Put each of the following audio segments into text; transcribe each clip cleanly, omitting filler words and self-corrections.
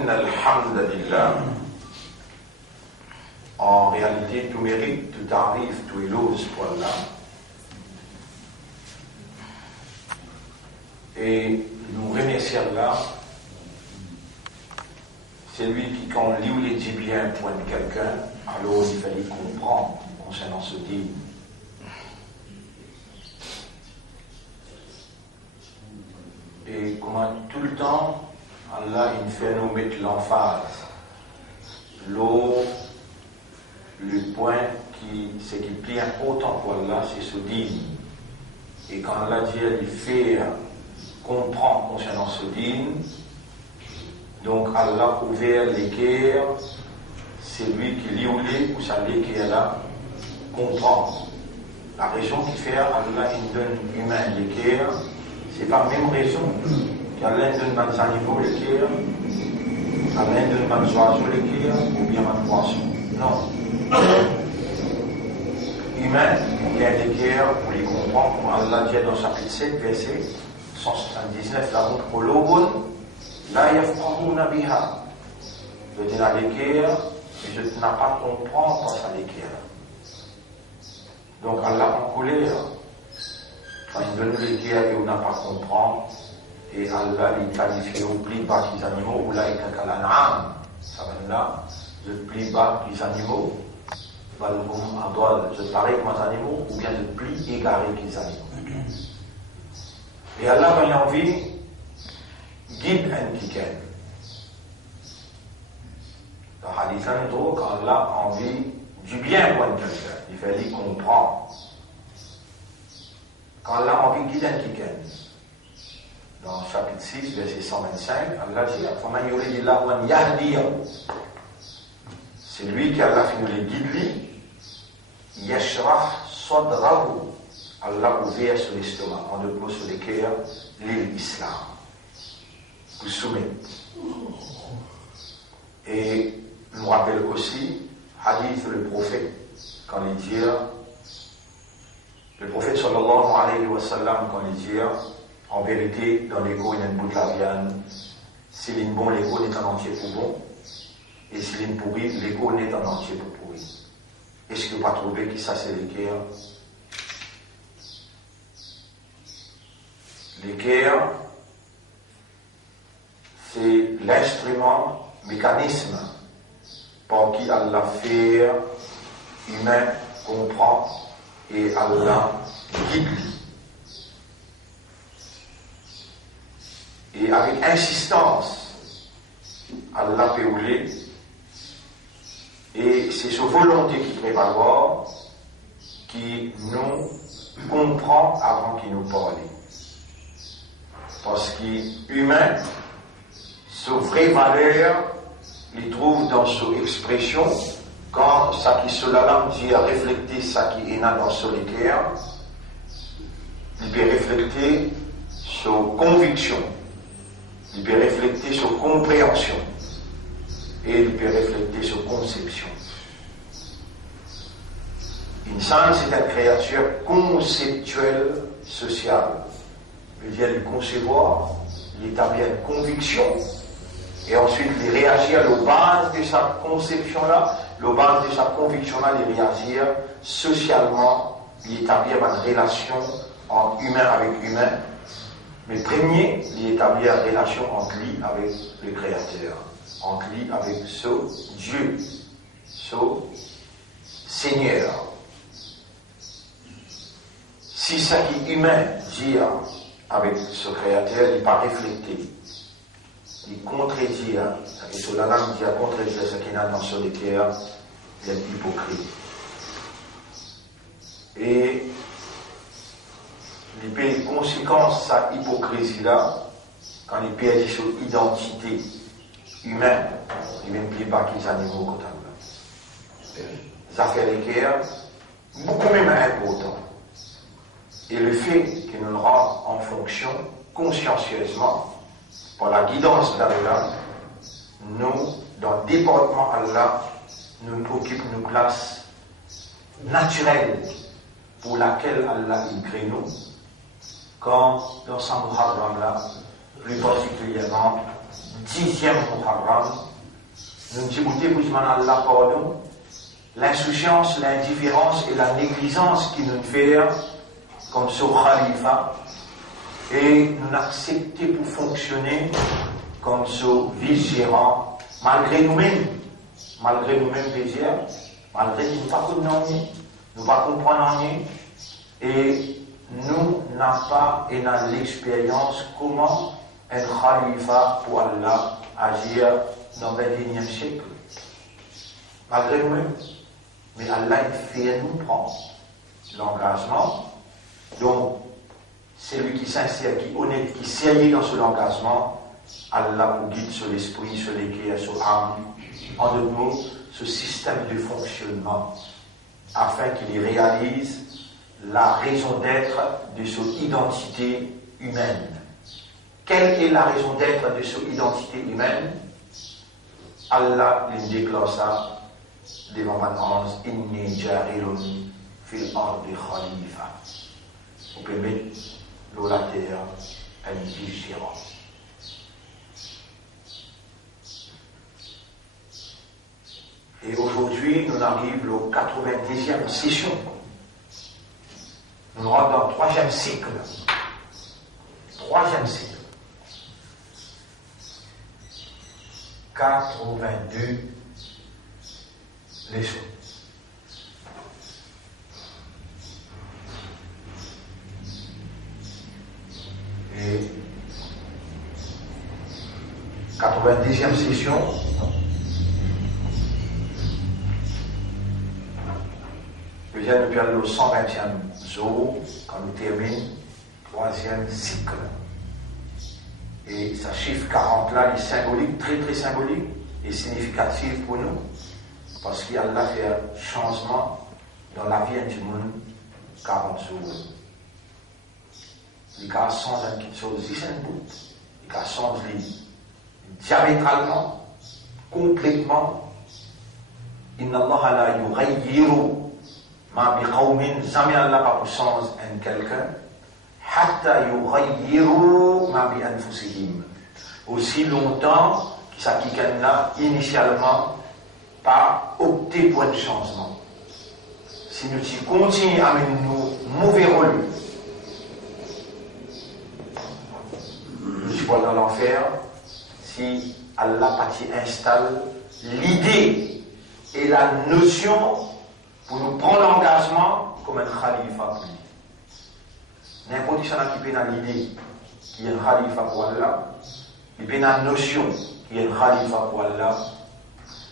Inna alhamdulillah. En réalité, tout mérite, tout arrive, tout éloge pour Allah. Et nous remercions Allah. C'est lui qui, quand lui ou les dit bien point de quelqu'un, alors il fallait comprendre concernant ce dîme. Et comment tout le temps, Allah il fait nous mettre l'emphase. L'eau, le point c'est qui plie important pour Allah, c'est ce dîme. Et quand Allah dit il fait comprendre concernant ce dîme, donc Allah a ouvert l'équerre, c'est lui qui lit ou ça l'équerre là, comprend. La raison qui fait Allah il donne humain l'équerre, c'est pas la même raison qu'Allah donne des animaux l'équerre, Allah donne des oiseaux l'équerre, ou bien des poissons. Non. Humain, il y a l'équerre pour les comprendre, comme Allah dit dans chapitre 7, verset 179, la route pour l'Ogun. La yafqahuna biha. Je dis la l'équerre, mais je n'ai pas comprendre par sa l'équerre. Donc Allah en colère. Quand il donne l'équerre et on n'a pas comprendre, et Allah il qualifie au plus bas les animaux, ou là il y a l'an'am. Ça va là, je plie bas les animaux, je parais comme les animaux, ou bien je plie égaré les animaux. Et Allah, quand il a envie, guide un ticket. Le hadith quand Allah a envie du bien pour quelqu'un, il fallait comprendre. Quand Allah a envie de guider un ticket, dans chapitre 6, verset 125, Allah dit c'est lui qui Allah fait nous les guider, Yashrah Sadrahu, Allah ouvert sur l'estomac, en deux mots sur les cœurs, l'islam. Vous soumettez. Et je me rappelle aussi, hadith le prophète, quand il dit, le prophète sallallahu alayhi wa sallam, quand il dit, en vérité, dans l'écho, il y a une bout de la viande, s'il est bon, l'écho n'est en entier pour bon, et s'il est pourri, l'écho n'est en entier pour pourri. Est-ce que vous pas trouvé que ça c'est l'équerre? L'équerre, c'est l'instrument, mécanisme par qui Allah fait humain comprend et Allah guide. Et avec insistance, Allah peut rouler. Et c'est sa volonté qui prévaloir, qui nous comprend avant qu'il nous parle. Parce qu'humain, sa vraie valeur, il trouve dans son expression, quand ça qui se la langue dit à refléter ça qui est dans son équerre, il peut refléter sa conviction, il peut refléter sa compréhension, et il peut refléter sa conception. L'insan, c'est une créature conceptuelle, sociale. Il vient de concevoir, il établit une conviction, et ensuite il réagit à la base de sa conception-là, la base de sa conviction-là, il réagit socialement, il établit une relation entre humain avec humain, mais premier, il établit une relation entre lui avec le Créateur, entre lui avec ce Dieu, ce Seigneur. Si ça qui est humain dit avec ce Créateur, il n'est pas reflété. Il contredit, et sur la langue dit à contredire ce qu'il y a dans ce équerre, il est hypocrite. Et il paye conséquence sa hypocrisie-là, quand il perd son identité humaine, il ne même pas qu'ils animaux comme ça. Les affaires d'équerre, beaucoup même important. Et le fait qu'il nous rend en fonction, consciencieusement, par la guidance d'Allah, nous, dans le département Allah, nous occupons une place naturelle pour laquelle Allah il crée nous, quand dans sa Muharram là, plus particulièrement 10e Muharram, nous disons pour Allah pardon, l'insouciance, l'indifférence et la négligence qui nous fait comme ce khalifa, et nous accepter pour fonctionner comme ce vice-gérant, malgré nous-mêmes, plaisir, malgré que nous ne comprenons rien, nous ne comprenons rien, et nous n'avons pas l'expérience comment un khalifa pour Allah agir dans le 21e siècle. Malgré nous-mêmes. Mais Allah il fait nous prendre l'engagement. Donc, celui qui sincère, qui est honnête, qui est sérieux dans son engagement, Allah nous guide sur l'esprit, sur les cœurs, sur l'âme. En d'autres mots, ce système de fonctionnement, afin qu'il réalise la raison d'être de son identité humaine. Quelle est la raison d'être de son identité humaine? Allah lui déclare ça devant Man'anz, Inni jarilun fil ardi khalifa. On peut mettre l'eau la terre à une vice-gérant. Et aujourd'hui, nous arrivons au 90e session. Nous rentrons dans le 3e cycle. 3e cycle. 82 leçons. Et 90e session. Déjà, nous allons au 120e jour, quand nous terminons le 3e cycle. Et ce chiffre 40 là, il est symbolique, très très symbolique et significatif pour nous. Parce qu'Allah fait un changement dans la vie du monde 40 jours. Il y a 100 quelque chose, il y a 100 diamétralement, complètement. Inna Allah la yughayyiru ma biqawmin, jamais Allah pas pour changer quelqu'un. Hatta yughayyiru ma bi anfusihim. Aussi longtemps que ça qui là initialement pas opté pour un changement. Si nous continuons à mener nos mauvais rôles, nous sommes dans l'enfer. Si Allah installe l'idée et la notion pour nous prendre l'engagement comme un khalifa. N'importe qui peut avoir l'idée qui est un khalifa pour Allah, il peut avoir la notion qui est un khalifa pour Allah.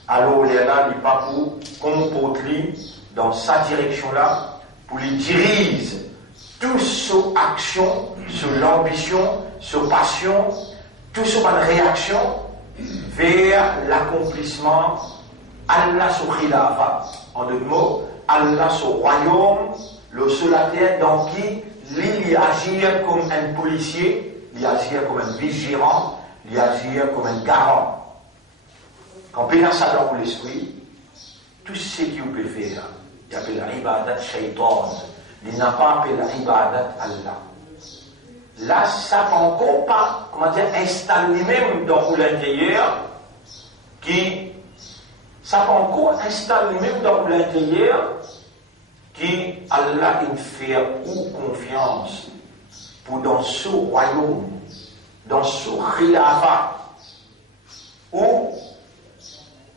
Alors il est là, il n'est pas pour comporter dans sa direction-là, pour les diriger toute son action, sur l'ambition, sur passion, toute son réaction vers l'accomplissement Allah sur khilafa. En d'autres mots, Allah sur royaume, le sur la terre, dans qui il agit comme un policier, il agit comme un vice-gérant, il agit comme un garant. Quand on pénètre ça dans l'esprit, tout ce qu'il peut faire, il appelle l'ibadat shaitan, il n'a pas appelé l'ibadat Allah. Là, ça n'a encore pas, comment dire, installé lui-même dans l'intérieur, ça n'a encore installé lui-même dans l'intérieur, qui Allah il fait ou confiance pour dans ce royaume, dans ce khilafa, où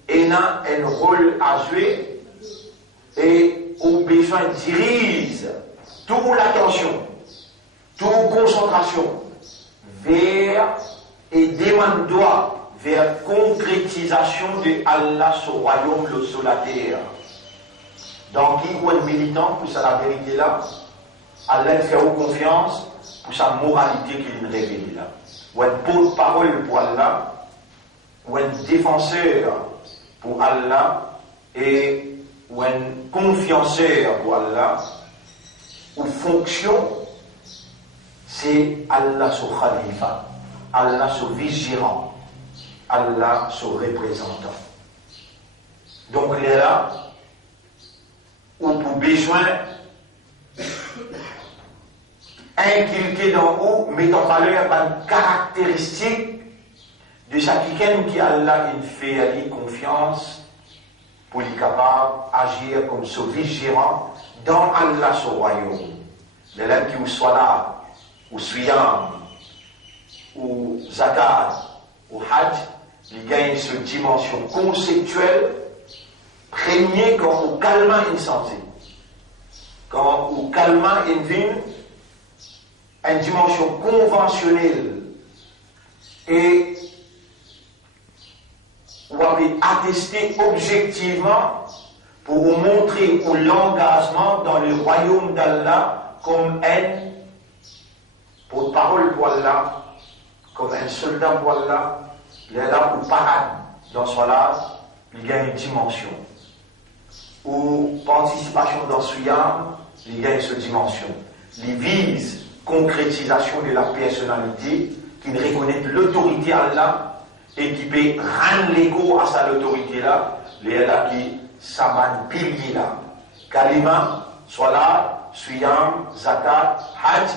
il a un rôle à jouer et au besoin dirige toute l'attention, toute concentration vers et demande droit vers concrétisation de Allah sur le royaume sur la terre. Donc, il y a un militant pour sa vérité là, Allah fait confiance pour sa moralité qu'il révèle là. Ou un porte-parole pour Allah, ou un défenseur pour Allah, et ou un confianceur pour Allah, ou fonction, c'est Allah sur Khalifa, Allah sur vice-gérant, Allah sur représentant. Donc, il est là, ou pour besoin inculquer dans vous, mettant en valeur une caractéristique de chacun qui Allah il fait confiance pour être capable d'agir comme ce vigilant dans Allah son royaume. Les gens qui soit là, ou Suyam, ou Zakat, ou Hajj, ils gagnent cette dimension conceptuelle, prégnée quand on calme insensé. Quand on calme une dimension conventionnelle et on avait attesté objectivement pour vous montrer l'engagement dans le royaume d'Allah comme un porte-parole pour Allah, comme un soldat pour Allah. Il est là pour parade dans son âge, il y a une dimension. Ou participation dans Suyam, il y a une dimension. Il vise concrétisation de la personnalité qui reconnaît l'autorité à Allah et qui peut rendre l'égo à sa autorité là, il est là qui s'abat pilier là. Kalima, Salat, Suyam, Zakat, Hajj,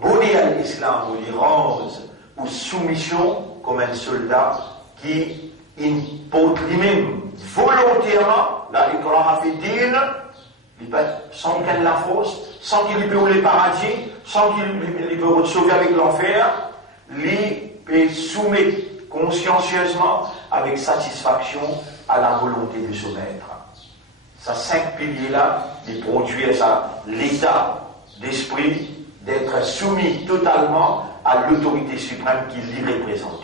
bonnet à l'islam, ou l'irance, ou soumission comme un soldat qui impose lui-même volontairement la ikraha fi din, sans qu'elle la force, sans qu'il peut les paradis, sans qu'il peut sauver avec l'enfer, lui peut soumettre consciencieusement avec satisfaction à la volonté de son maître. Ces 5 piliers-là, ils produisent l'état d'esprit d'être soumis totalement à l'autorité suprême qui l'y représente.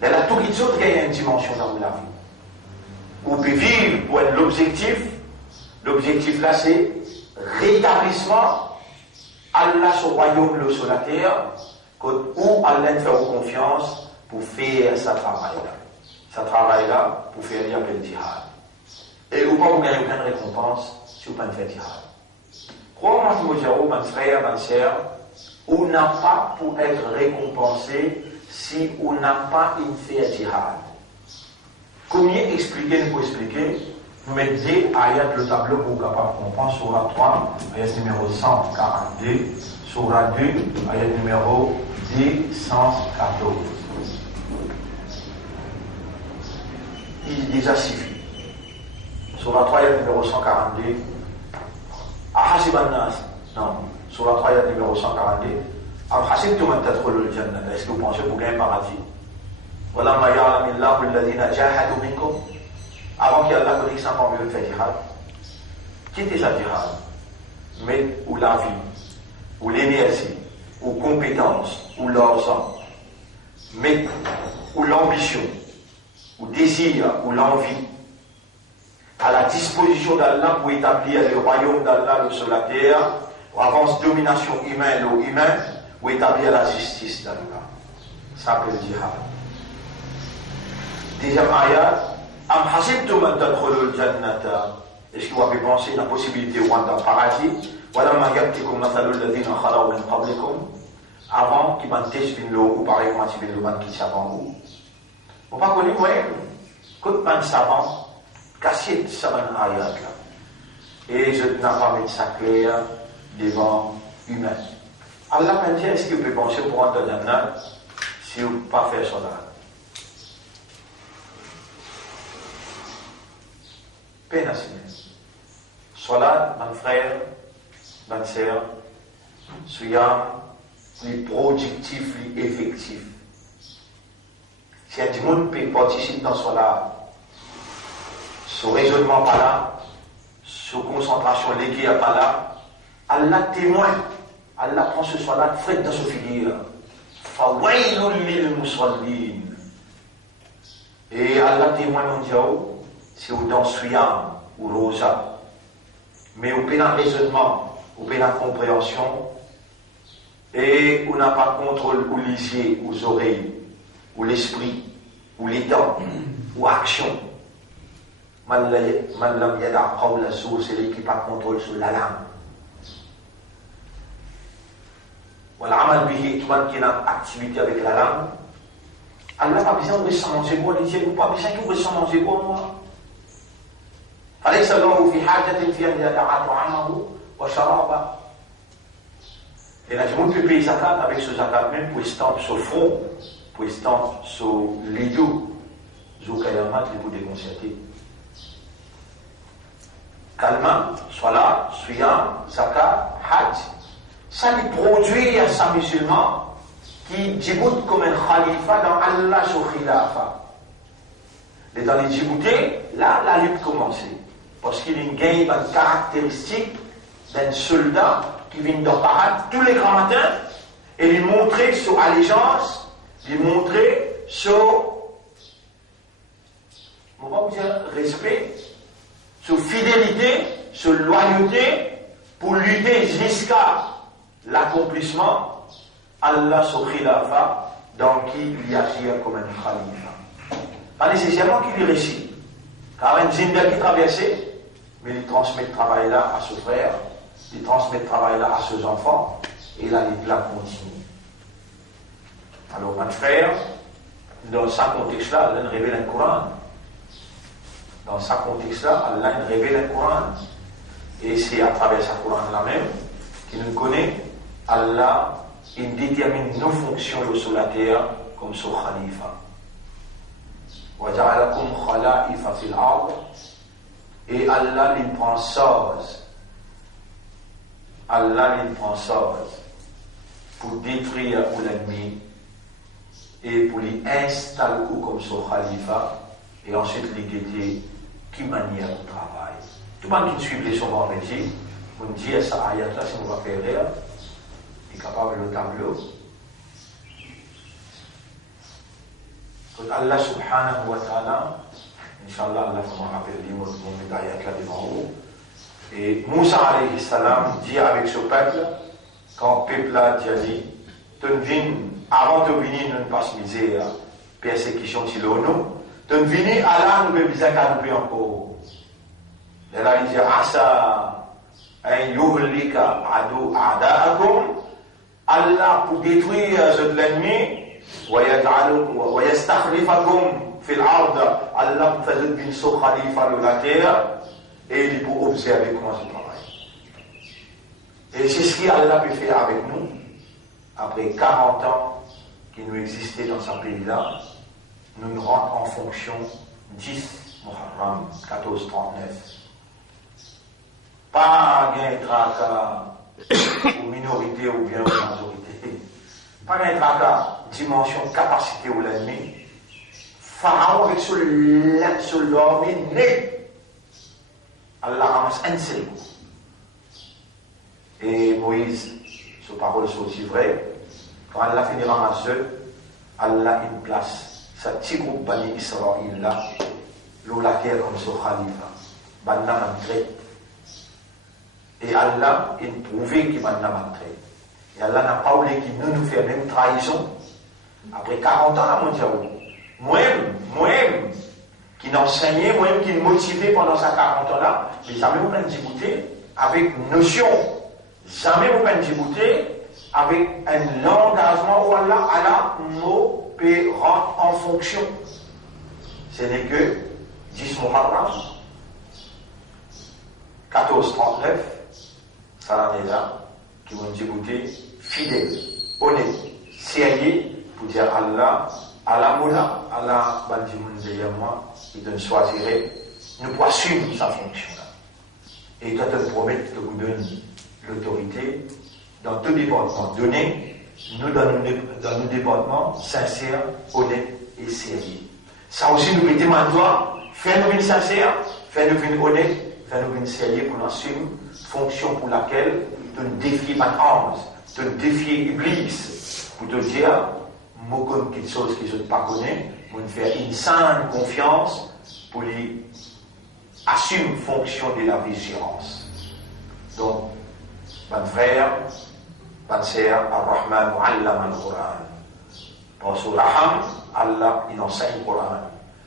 Dans la tout il y a une dimension dans la vie. On peut vivre pour l'objectif. L'objectif là, c'est rétablissement Allah son royaume sur la terre, où Allah fait confiance pour faire sa travail-là. Sa travail-là, pour faire le djihad. Et ou pas vous gagnez aucune récompense si vous ne faites pas djihad. Crois-moi, je vous dis, mon frère, ma soeur, on n'a pas pour être récompensé si on n'a pas fait djihad. Combien expliquer, nous pouvons expliquer, nous mettons des ayats le tableau pour capable de comprendre. Surah 3, ayat numéro 142, Surah 2, ayat numéro 214. Il est déjà suffi. Surah 3, ayat numéro 142. Ahasiban nas. Non. Surah 3, ayat numéro 142. Ahasibtum an tadkhulul jannah. Est-ce que vous pensez que vous gagnez le paradis? Walamma ya'lamillahu alladhina jahadu minkum. Avant qu'il y ait Allah connaisse encore mieux fait djihad. Qui était ça djihad? Mais ou la vie, ou l'énergie, ou compétence, ou l'argent, mais ou l'ambition, ou désir, ou l'envie, à la disposition d'Allah pour établir le royaume d'Allah sur la terre, ou avance domination humaine ou humain, ou établir la justice d'Allah. Ça s'appelle djihad. Deuxième ayat, Am hasibtum an tadkhulul jannata. Est-ce que vous avez pensé la possibilité de rentrer dans le paradis? Voilà ma ya'tikum mathalul ladhina khalaw min qablikum. Avant qu'il m'en teste une l'eau, ou pareil comment tu veux le man qui savant vous. Vous pas connu, ouais? Quand man savant, caché ça man ayat là. Et je n'ai pas mis ça clair devant humain. Allah m'a dit, est-ce que vous pouvez penser pour rentrer dans le jannat si vous ne pas faire cela? Peine à signer. Salat, mon frère, ma sœur, soyons les productifs, les effectifs. Si un monde peut participer dans Salat, ce raisonnement pas là, ce concentration léguée pas là, Allah témoin, Allah prend ce Salat, fait dans ce figure. Fawailul lil musallin. Et Allah témoin mondial. C'est dans Suyam ou Rosa. Mais au pénal raisonnement, au pénal compréhension, et on n'a pas contrôle ou les yeux, aux oreilles, ou l'esprit, ou les dents, ou action. Man lam yada qawla zur, c'est lui qui n'a pas contrôle sur la langue. Voilà, amal bihi, tout le monde qui a activité avec la langue. Allah n'a pas besoin de s'en manger quoi, les yeux, ou pas besoin de s'en manger quoi, moi. فليس له في حاجة في أن يدع طعامه وشرابه. Et là, tout le monde peut payer zakat avec ce zakat même pour estamper ce front, questão so lido zo kayamat pour déconcerter. Calmant, salat, siyam, zakat, hajj, ça lui produit à sa musulman qui djiboute comme un khalifa dans Allah sur khilafa. Et dans les djiboutés, là, la lutte commence. Parce qu'il y a une caractéristique d'un soldat qui vient dans parade tous les grands matins et lui montrer son allégeance, lui montrer son, on va vous dire, respect, son fidélité, son loyauté pour lutter jusqu'à l'accomplissement Allah sur khilafa dans qui il agit comme un khalifa. Pas nécessairement qu'il y réussit, car un zinda qui traversait, mais il transmet le travail là à ses frères, il transmet le travail là à ses enfants, et là l'islam continue. Alors, mon frère, dans ce contexte-là, Allah révèle un Coran. Dans ce contexte-là, Allah révèle un Coran. Et c'est à travers ce Coran-là même qu'il nous connaît. Allah, il détermine nos fonctions sur la terre comme son khalifa. وَجَعَلَكُمْ خَلَائِفَ فِي الْأَرْضِ. Et Allah les prend sauce. Allah les prend sauce pour détruire l'ennemi et pour les installer comme son khalifa et ensuite les guetter qui manière de travail. Tout le monde qui suit les son vendredi, vous me dites ça ayat là si on va faire rire, est capable le tableau. Allah subhanahu wa ta'ala, Inch'Allah, Allah comment rappelle mon ayat là devant vous. Et Moussa alayhi salam dit avec ce peuple, quand le peuple a dit, avant de venir, nous ne pas misère, persécution si l'on de venir Allah nous peut bizarre qu'à nous encore. Et là il dit, Asa, un yuhlika adu a'da'akum, Allah pour détruire l'ennemi, wa yastakhlifakum fil ard, Allah pour faire une so khalifa de la terre, et il pour observer comment je travaille. Et c'est ce qu'Allah peut faire avec nous, après 40 ans qui nous existait dans ce pays-là, nous nous rendons en fonction 10 Muharram 1439. Pas gain tracas aux minorités ou bien aux majorités. Pas gain tracas, dimension capacité ou l'ennemi. Pharaon avec ce l'homme né. Allah ramasse un seul coup. Et Moïse, ses paroles sont aussi vraies. Quand Allah finit de ramasser, Allah une place. Sa petit groupe Bani Israël là, l'eau la terre comme ce khalifa. Banna mantré. Et Allah, il prouvait qu'il banna mantré. Et Allah n'a pas oublié qu'il nous fait même trahison. Après 40 ans, là, mon Dieu. Moi-même, qui n'enseignait, moi-même, qui le motivait pendant ces 40 ans là, mais jamais vous pouvez djibouter avec notion. Jamais vous pouvez djibouter avec un engagement où Allah peut rendre en fonction. Ce n'est que 10 Muharram, 1439, ça l'année là, qui vont djibouter fidèle, honnête, sérieux, pour dire Allah, Allah Moula, Allah Bandimoun derrière moi, il te choisirait, nous pouvons assumer sa fonction là. Et il doit te promettre de vous donner l'autorité dans tout département donné, nous dans nos départements sincères, honnêtes et sérieux. Ça aussi nous mettons en doigt, fais-nous une sincère, fais-nous une honnête, fais-nous une sérieux pour assumer fonction pour laquelle tu ne défies pas d'ange, tu ne défies Iblis, pour te dire, moi comme quelque chose que je ne pas connais, pour me faire une saine confiance pour lui assumer fonction de la vigilance. Donc, mon frère, ma sœur, Ar-Rahman Mu'allam al-Quran. Parce que Raham, Allah, il enseigne le Coran.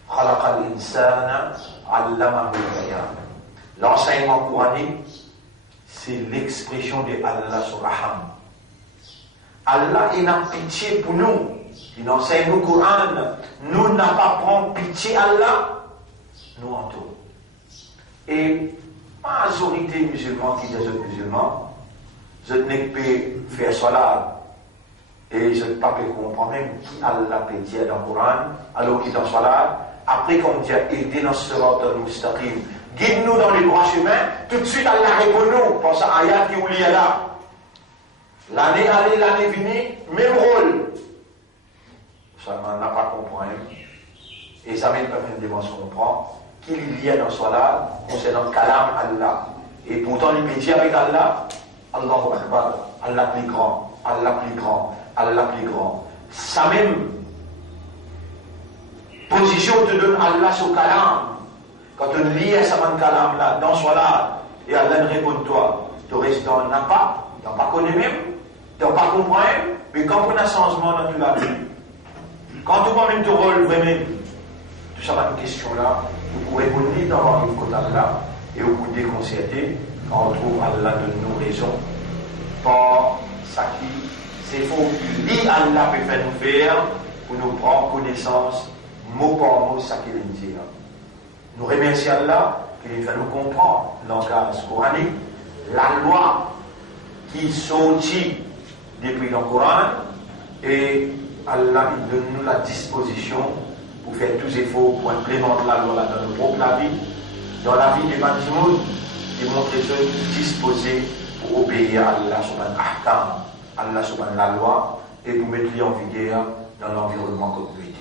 Khalaqa al-insana, allamahu al-bayan. L'enseignement coranique, c'est l'expression de Allah sur Raham. Allah, il a pitié pour nous. Il enseigne le Coran. Nous n'avons pas prendre pitié Allah. Nous en tout. Et majorité musulmans qui disent musulmans, je n'ai pas faire salat Et je ne peux pas comprendre même qui Allah peut dire dans le Coran, alors qu'il est dans Salat, après qu'on dit aider dans ce sera al-mustaqim, guide-nous dans les droits chemins, tout de suite Allah répond-nous, pour ça, ayat qui oublie là. L'année allée, l'année venue, même rôle. Ça n'a pas compris. Et ça m'a pas se comprendre qu'il y a dans Salat concernant Kalam Allah. Et pourtant, il peut dire avec Allah, Allahu Akbar, Allah plus grand, Allah plus grand, Allah plus grand. Sa même position te donne Allah sur Kalam. Quand tu lis à sa main Kalam là, dans Salat, et Allah répond toi, tu restes dans n'a pas, tu n'as pas connu même, tu n'as pas compris, mais quand on a un changement dans toute la vie, quand tu prends même ton rôle, vraiment, tout ça, une question là, vous pouvez répondre dans une côté là, et au bout de déconcerter, quand on trouve Allah de nous raison, par ça qui, c'est faux, qui dit Allah peut faire nous faire, pour nous prendre connaissance, mot par mot, ça qu'il veut dire. Nous remercions Allah, qu'il fait nous comprendre le langage coranique, la loi qui sortit depuis le Coran, et Allah il donne nous la disposition pour faire tous les efforts pour implémenter la loi dans notre propre vie, dans la vie des bâtiments, et montrer ceux disposés pour obéir à Allah sur un ahkam, Allah sur la loi, et pour mettre en vigueur dans l'environnement communauté.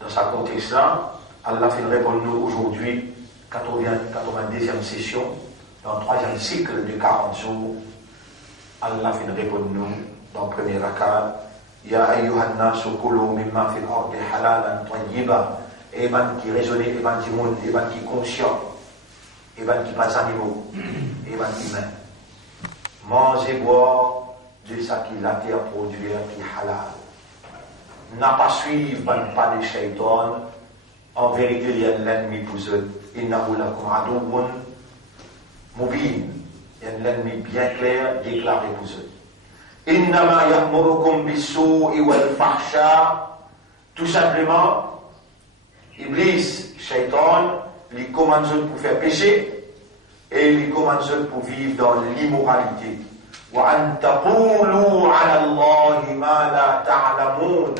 Dans ce contexte-là, Allah fait répondre nous aujourd'hui, 82e session, dans le 3e cycle de 40 jours. Allah fait répondre nous dans le premier rakat. Ya ayyuhan nasu kulu mimma fil ardi halalan tayyiba. Et man qui raisonne, et man qui monde, et man qui conscient, et man qui passe animaux, et man qui humain. Mangez, boire de ce qui la terre produit qui halal. N'a pas suivre pas de shaitan. En vérité, il y a l'ennemi pour eux. Innahu lakum aduwwun mubin. Il y a l'ennemi bien clair, déclaré pour eux. Innama ya'murukum bis-su'i wal fahsha. Tout simplement, Iblis, Shaitan, les commande pour faire pécher et les commande pour vivre dans l'immoralité. Wa an taqulu 'ala Allahi ma la ta'lamun.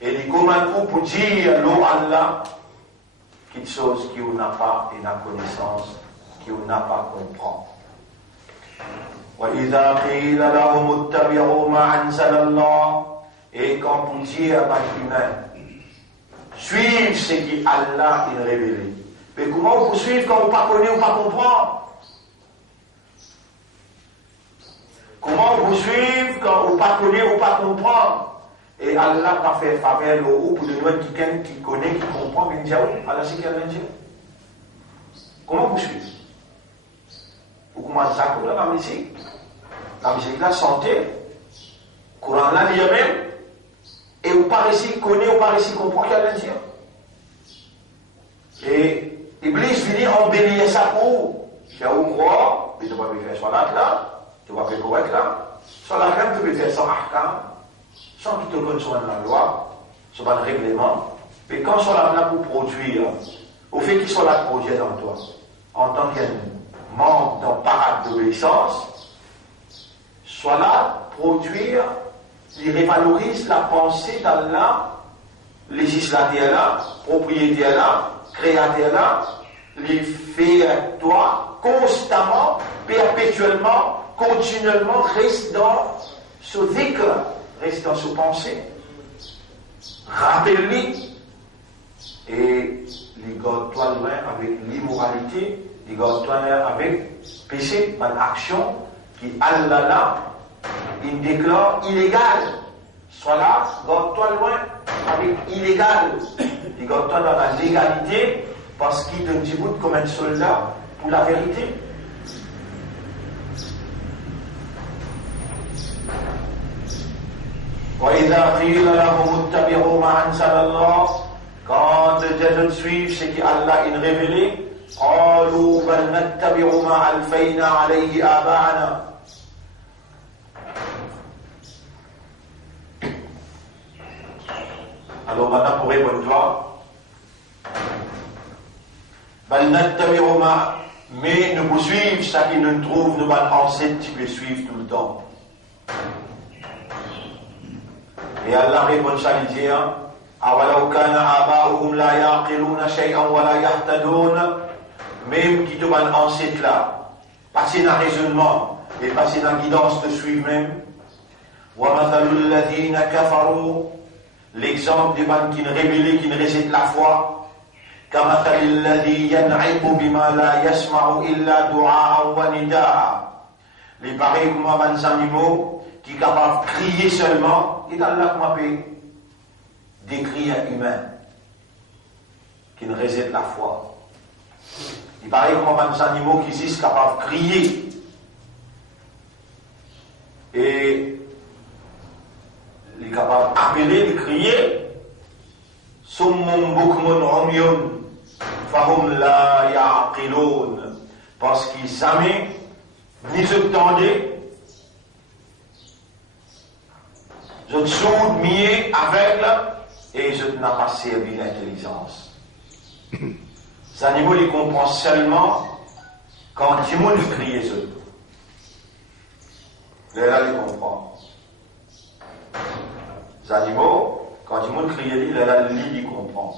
Et les commande pour dire l'eau Allah quelque chose qui n'a pas une connaissance, qui n'a pas comprend. وَإِذَا قِيلَ لَهُمُ اتَّبِعُوا مَا أَنزَلَ اللَّهُ. Et quand vous dites à l'humain, suivez ce qui Allah a révélé. Mais comment vous suivez quand vous ne connaissez ou pas comprendre? Comment vous suivez quand vous ne connaissez ou pas comprendre? Et Allah va faire faveur au pour de nous quelqu'un qui connaît, qui comprend, qui dit Allah c'est qui Allah dit. Comment vous suivez? Vous commencez à connaître la musique. La musique, la santé, Coran là, il y a même, et vous paraissez connaître, vous paraissez comprendre qu'il y a l'Indien. Et Iblis finit en bélier ça pour tu as où croire, mais tu vas faire sur là, tu vas faire correct là, sur la reine, tu peux faire sans ahkam, sans qu'il te donne sur la loi, sur le règlement, mais quand ils sont là pour produire, au fait qu'ils sont là pour produire dans toi, en tant qu'un manque dans parade d'obéissance, soit là, produire, il révalorise la pensée d'Allah, législateur là, propriétaire là, créateur là, les fait à toi constamment, perpétuellement, continuellement, reste dans ce dhikr, reste dans ce pensée. Rappelle-lui et les garde-toi loin avec l'immoralité, les garde-toi loin avec péché, par action qui Allah là, il déclare illégal. Soit là, garde-toi loin avec illégal. Les garde-toi dans la légalité parce qu'il te dit comme un soldat pour la vérité. وَإِذَا قِيلَ لَهُمُ اتَّبِعُوا مَا أَنزَلَ اللَّهُ. Quand les gens suivent ce qu'Allah a révélé, قَالُوا بَلْ نَتَّبِعُ مَا أَلْفَيْنَا عَلَيْهِ آبَاءَنَا. Alors maintenant pour répondre toi, بَلْ نَتَّبِعُ مَا, mais nous poursuivons ce qui nous trouve, nous allons ancêtres qui le suivent tout le temps. Et Allah répond ça, il dit, أَوَلَوْ كَانَ آبَاؤُهُمْ لَا يَعْقِلُونَ شَيْئًا وَلَا يَهْتَدُونَ. Même qui te van ancêtre là, passer dans le raisonnement et passer dans la guidance de suivre même. وَمَثَلُ الَّذِينَ كَفَرُوا. L'exemple des gens qui ne rébellent, qui ne rejettent la foi. كَمَثَلِ الَّذِي يَنْعِقُ بِمَا لَا يَسْمَعُ إِلَّا دُعَاءً وَنِدَاءً. Les pareils comme des animaux qui sont capables de crier seulement, et Allah m'appelle des cris humains qui ne rejettent la foi. Il paraît comme des animaux qui sont capables de crier. Et les capables d'appeler, de crier. Summun bukmun umyun fahum la ya'qilun. Parce qu'ils jamais ni se tendaient, je te soude mieux aveugle et je n'ai pas servi l'intelligence. Les animaux les comprennent seulement quand tout le monde crie eux. Là, les comprend. Les animaux, quand tout le monde crie, là, les comprend.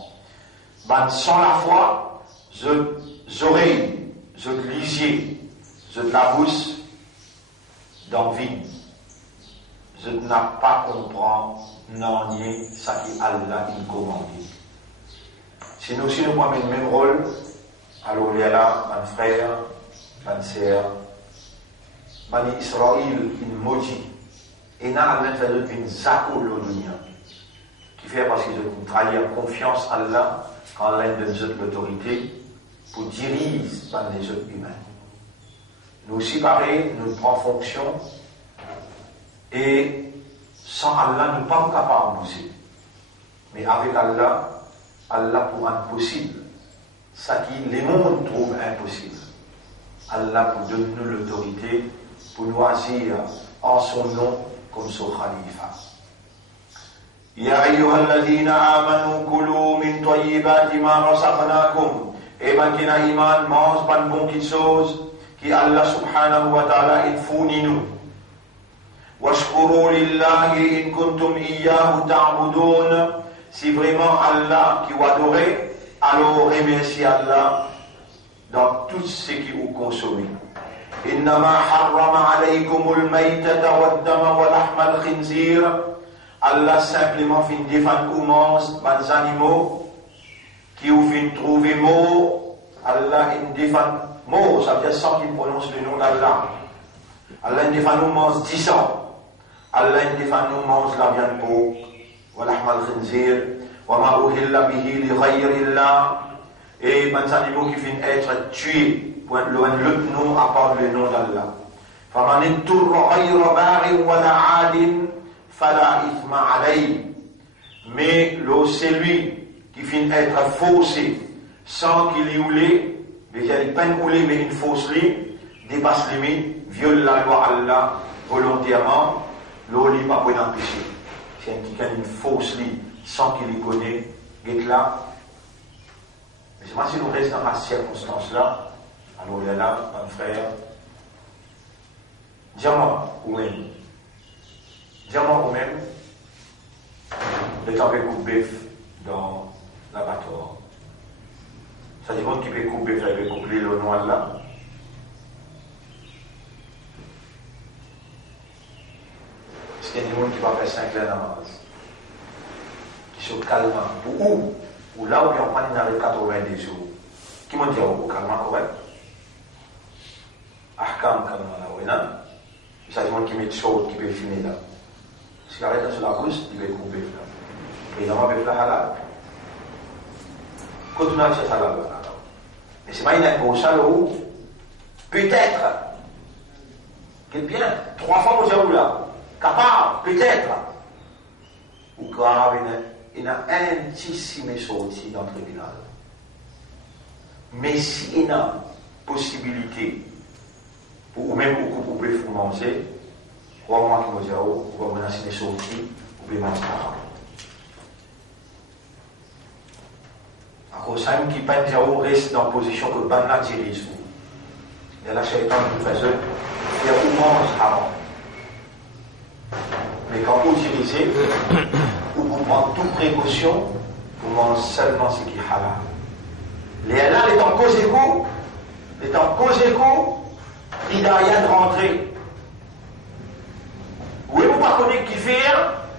Ben, sans la foi, je oreilles, je lisier, je la bouche d'envie. Je n'ai pas compris, non, ni ça qui Allah il commande. Si nous aussi nous prenons le même rôle, alors il y a là, mon frère, mon sœur, Bani Israël, une maudit, et n'a à l'intérieur d'une zakoul l'odunia, qui fait parce qu'ils ont trahi en confiance à Allah, quand l'un donne l'autorité, pour diriger les autres humains. Nous aussi, pareil, nous prenons fonction, et sans Allah, nous ne sommes pas capables de bouger. Mais avec Allah, Allah pour rendre possible ce qui les mondes trouvent impossible. Allah pour donner nous l'autorité, pour nous agir en son nom comme son khalifa. Ya ayyuhalladhina amanu kulu min tayyibati ma razaqnakum. Et ben qui n'a iman mange pas de bonnes choses qui Allah subhanahu wa ta'ala il fournit nous. Washkuru lillahi in kuntum iyyahu ta'budun. Si vraiment Allah qui vous adorez, alors remerciez Allah dans tout ce qui vous consomme. Innama harrama alaykumul maytata waddama wa lahmal khinzir. Allah simplement fin défendre ou mange des animaux qui vous fin trouver mort. Allah in défend mort, ça veut dire sans qu'il prononce le nom d'Allah. Allah in défend nous mange 10 ans. Allah in défend nous mange la viande pour ولحم الخنزير وما أهل به لغير الله. Et les animaux qui viennent être tués pour l'autre nom à part le nom d'Allah. فمن اضطر غير باغ ولا عاد فلا إثم عليه. Mais c'est lui qui vient être faussé sans qu'il y oulé, déjà il peine oulé mais une fausse lit, dépasse limite, viole la loi Allah volontairement, l'eau n'est pas pour l'empêcher. C'est un petit une fausse lit sans qu'il y connaît, guette là. Mais moi, si nous restons dans cette circonstance-là, alors il y a là, mon frère, dis-moi ou-même, le temps de couper dans l'abattoir. Ça dit bon qui peut couper, ça peut couper le noir là. Est-ce qu'il y a des gens qui vont faire 5 heures d'avance, qui sont calmants, ou là où ils ont pas dans 90 jours, qui m'ont dit au calmant correct, ahkam calmant là, oui, non? Il s'agit de gens qui mettent chaud, qui peuvent finir là. Si il arrête sur la bouche, il va couper là. Et il va mettre la halal. Continuez à faire halal là. Mais c'est pas une impostion là où, peut-être, quel bien, 3 fois au zéro là. Capable, peut-être, ou grave, il y a un petit sorti dans le tribunal. Mais s'il y a une possibilité, ou même vous pouvez vous manger, crois-moi que vous allez vous sorti, vous pouvez manger. À cause de qui peine reste dans la position que Banna dirige vous. Et la shaitan nous fait faire ou mange avant. Mais quand vous utilisez, ou vous prenez toute précaution, vous mangez seulement ce qui est halal. Les halal est en cause écho, il n'y a rien de rentrer. Oui, vous ne pas connaître qui fait,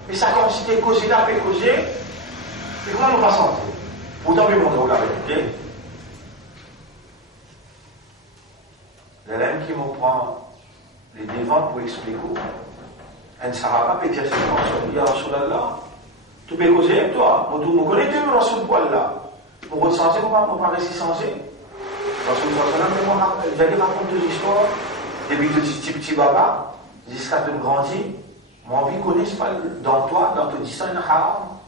mais ça consiste à causer là, fait causer, et comment nous passons? Pourtant, vous montrer la vérité. L'élève qui me prend les devants pour expliquer, un sahaba peut dire c'est comme ça, Rasulallah, tu peux causer avec toi, mais tu me connais, tu me Rasul poil là. Pour recenser, comment on va rester censé? Rasulallah, j'allais raconter des histoires, depuis que tu petit baba, jusqu'à tu grandis, mon envie connaisse pas dans toi, dans ton destin, un haram.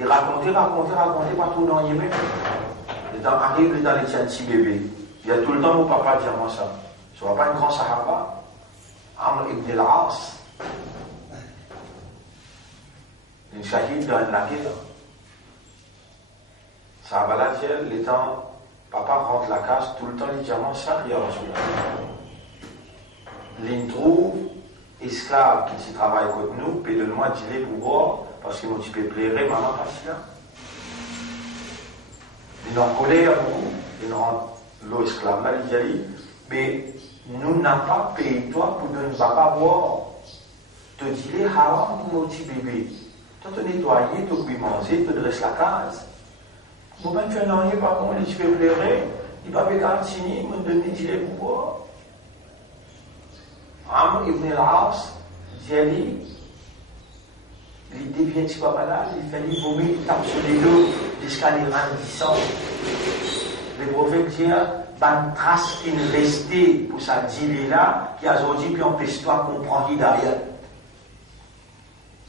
Et raconter, partout dans les mêmes. Et dans arrive dans les tiens petits bébés. Il y a tout le temps mon papa dire moi ça. Ce n'est pas un grand sahaba. Amr ibn al-As. Une shahid dans une laquelle. Sahaba là, les temps, papa rentre la case, tout le temps il dit moi ça, il y a Rasulallah. L'introuve, esclave qui s'y travaille contre nous, puis donne-moi d'y aller pour boire, parce que mon petit peu plairait, maman passe là. Il en colère beaucoup, il rend l'eau esclave là, il dit, mais nous n'avons pas payé toi pour ne pas boire. Te dis haram pour mon petit bébé. Toi te nettoyer, te puis manger, te dresser la case. Vous ne faites rien par contre, il se fait plairer, il va payer un signé, il me donne d'y aller pour boire. Amr ibn al-As, il devient petit papa là, il fait les vomir, il tape sur les dos jusqu'à les rendissants. Le prophète dit, une trace qui ne restait pour sa dîle là, qui a aujourd'hui puis empêche-toi de comprendre derrière.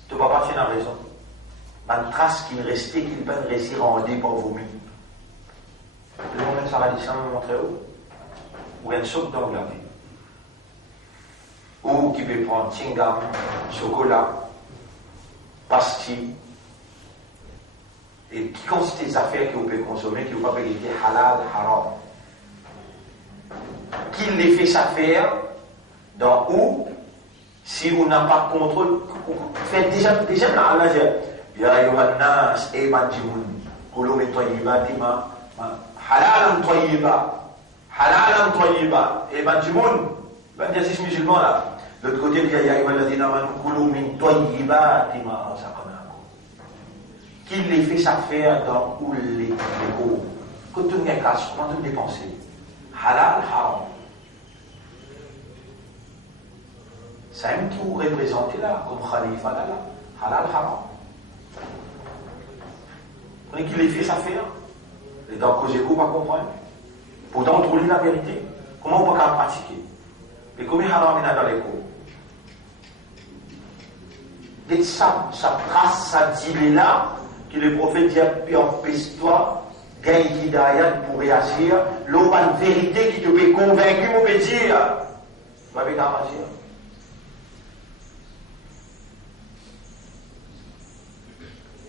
Tu ne vas pas tenir raison. Une trace qui ne restait, qui ne peut pas rester rendue par vomir. Le moment ça va descendre, montrer où? Ou un saut dans la vie. Ou qui peut prendre chewing-gum, chocolat, pastilles, et qui consiste des affaires que vous pouvez consommer, que vous pouvez payer halal, haram. Qui les fait s'affaire dans où, si vous n'avez pas de contrôle, faites déjà dans Allah, ya yuhannas, et manjimoun, kouloum et toyibatima, halalam toyiba, et manjimoun, ben, il y a 6 musulmans là. De l'autre côté, il y a Yaïwaladina Manoukoulou min toyibatima, qui les fait s'affaire dans où les gros. Quand tu n'as cash, comment tu dépenser? Halal, haram. C'est un tout représenté là, comme Khalifa là, halal, haram. On est qui les fait s'affaire? Et dans cause écho, pas comprendre. Pourtant, on trouve la vérité. Comment on peut la pratiquer? Et combien haram il y a dans les cours? Et ça trace, ça dit là, que le prophète dit, puis empêche-toi, gagne hidayat pour réagir, l'eau a une vérité qui te peut convaincre, on peut dire, tu vas bien réagir.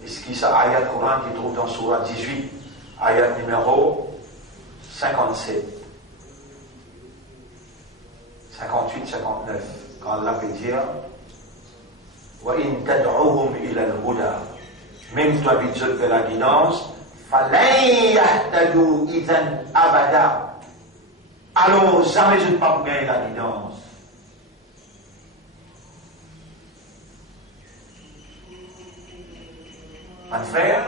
Et ce qui est ça, ayat Coran qui trouve dans Surah 18, ayat numéro 57. 58, 59, quand Allah peut dire وَإِن تَدْعُوهُمْ إِلَى الْهُدَى, même toi tu veux la guidance, فَلَنْ يَهْتَدُوا إِذًا أَبَدًا, alors jamais je ne peux pas gagner la guidance. Mon frère,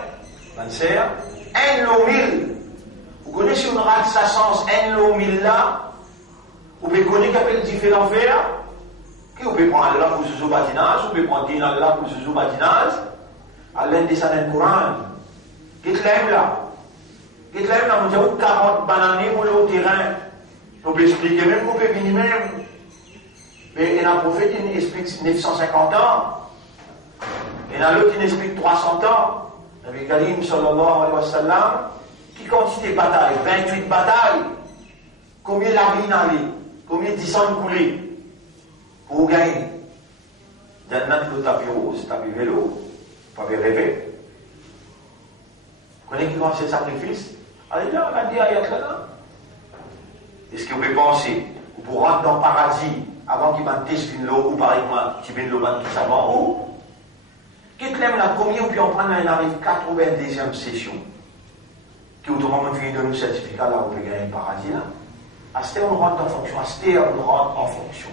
ma sœur, un lomil, vous connaissez une rate sa chance, un lomil là, vous pouvez connaître qu'appelle différents faire, que vous pouvez prendre Allah pour ce badinage, vous pouvez prendre Allah pour ce badinage, Allah descend dans le Coran. Qu'est-ce que l'aime là? Qu'est-ce que l'aime là? Vous avez 40 bananes pour le terrain. Vous pouvez expliquer même, vous pouvez venir même. Mais il y a un prophète qui explique 950 ans. Il y en a l'autre qui explique 300 ans. Nabi Karim sallallahu alayhi wa sallam, qui quantité de batailles? 28 batailles. Combien la vie n'a allé? Combien de sang coulé? Pour vous gagner. Jannat le tapis rouge, tapis vélo. Vous pouvez rêver. Vous connaissez qui commence ce sacrifice? Allez là, on a dit ayat là. Est-ce que vous pouvez penser, vous pouvez rentrer dans le paradis avant qu'il m'a testé l'eau, ou par exemple, tu viens de l'eau, qui savant, ou, qui te l'aime la première, ou puis on prend un arrive 92e session, qui autrement me fait de nos certificats, là, on peut gagner le paradis, là. Asté, on rentre en fonction, Asté, on rentre en fonction.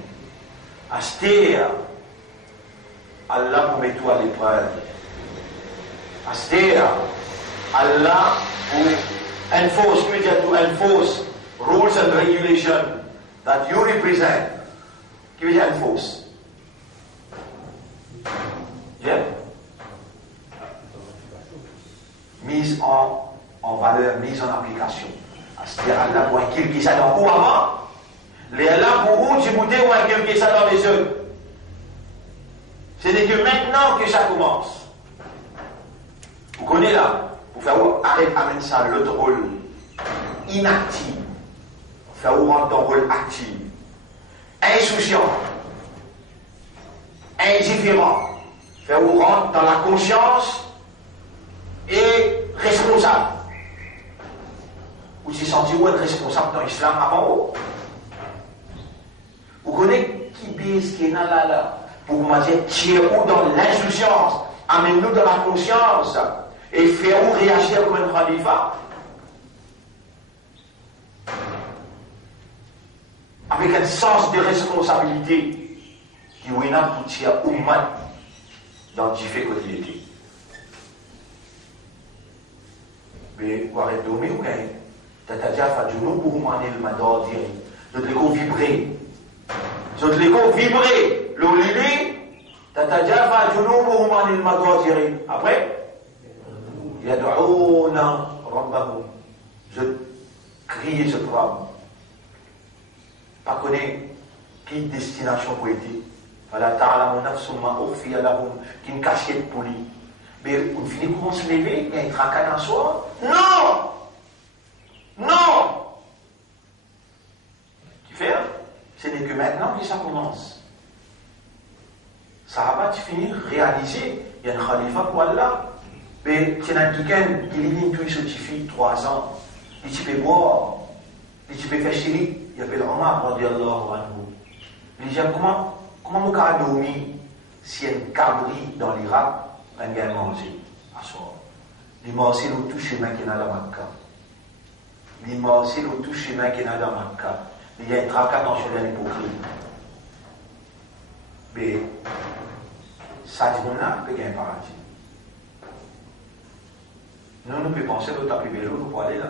Asté, Allah pour mettre tout à l'épreuve. Asté, Allah pour enforce, to enforce rules and regulations that you represent. Qui veut dire enforce? Yeah? Mise en valeur, mise en application. C'est-à-dire Allah pour inculquer ça dans couramment. Les Allah pour vous, tu goûtez ou inculquer ça dans les yeux. Ce n'est que maintenant que ça commence. Vous connaissez là, pour faire arrête amène ça, l'autre rôle inactif. Pour faire rendre ton rôle actif. Insouciant. Indifférent. Faire rendre dans la conscience et responsable. Vous vous sentez où être responsable dans l'islam avant vous? Vous connaissez qui bise, qui est là, pour vous dire, tirez-vous dans l'insouciance, amène-nous dans la conscience, et faites-vous réagir comme un khalifa. Avec un sens de responsabilité, qui vous est pour tirer au mal dans différents côtés. Mais vous arrêtez de dormir ou rien? C'est-à-dire, il faut pour manger le mador dire. Je te l'ai vibrer. Je te l'ai vibrer. Le lili, c'est-à-dire, il faut pour manger le mador dire. Après, il y a de Ouna Rambahou. Je crie, je tremble. Pas connaître qui destination pour aider. Voilà, ta'ala mon nafsumma urfi alahum, qui me cachette pour lui. Mais on finit comment se lever, il y a un tracas dans soi. Non! Non! Tu fais? Ce n'est que maintenant que ça commence. Ça va pas finir réaliser. Il y a un khalifa pour Allah. Mais c'est un quelqu'un qui lit tout ce petit 3 ans. Il peut boire. Il peut faire chéri. Il appelle Omar, radiallahu anhu. Il dit comment mon cas dormi si un cabri dans l'Irak, un gars mangé à soir. Il mange le tout chemin qui est dans la Makkah. Il mange le tout chemin qui est dans la Makkah. Il y a un tracas dans le hypocrite. Mais ça dit on a peut gagner paradis. Nous pouvons penser que taper vélo, nous pouvons aller là.